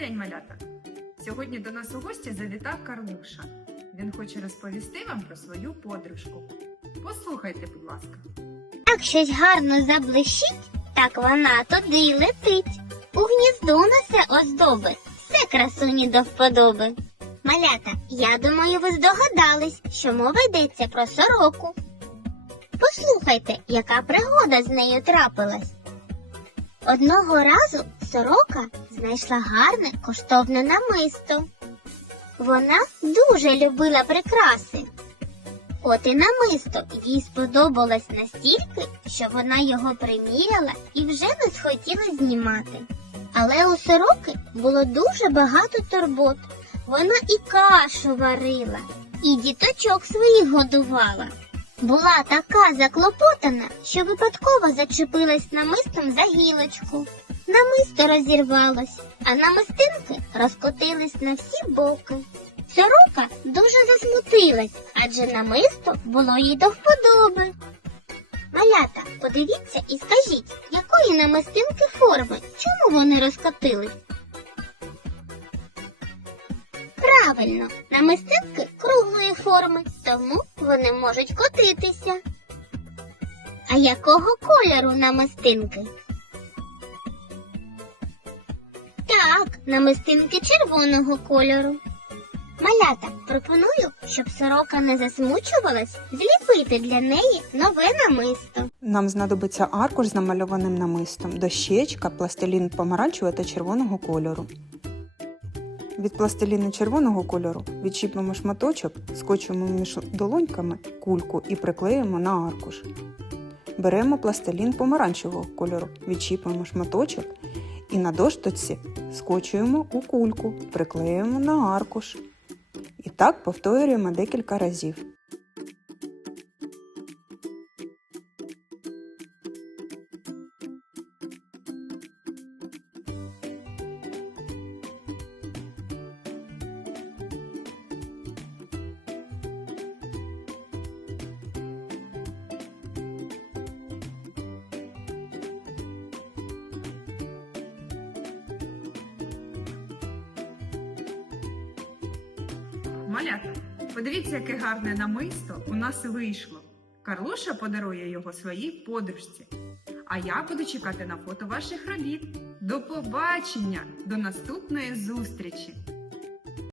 день, малята! Сьогодні до нас у гості завітав Карлуша. Він хоче розповісти вам про свою подружку. Послухайте, будь ласка. Як щось гарно заблищить, так вона туди й летить. У гніздо несе оздоби, все красуні до вподоби. Малята, я думаю, ви здогадались, що мова йдеться про сороку. Послухайте, яка пригода з нею трапилась. Одного разу сорока знайшла гарне коштовне намисто. Вона дуже любила прикраси. От і намисто їй сподобалось настільки, що вона його приміряла і вже не схотіла знімати. Але у сороки було дуже багато турбот. Вона і кашу варила, і діточок своїх годувала. Була така заклопотана, що випадково зачепилась намистом за гілочку. Намисто розірвалось, а намистинки розкотились на всі боки. Сорока дуже засмутилась, адже намисто було їй до вподоби. Малята, подивіться і скажіть, якої намистинки форми, чому вони розкотились? Правильно, намистинки круглої форми, тому вони можуть котитися. А якого кольору намистинки? Так, намистинки червоного кольору. Малята, пропоную, щоб сорока не засмучувалась, зліпити для неї нове намисто. Нам знадобиться аркуш з намальованим намистом, дощечка, пластилін помаранчевого та червоного кольору. Від пластиліну червоного кольору відчіпимо шматочок, скочуємо між долоньками кульку і приклеїмо на аркуш. Беремо пластилін помаранчевого кольору, відчіпуємо шматочок і на дошточці скочуємо у кульку, приклеюємо на аркуш. І так повторюємо декілька разів. Малята, подивіться, яке гарне намисто у нас вийшло. Карлуша подарує його своїй подружці. А я буду чекати на фото ваших робіт. До побачення! До наступної зустрічі!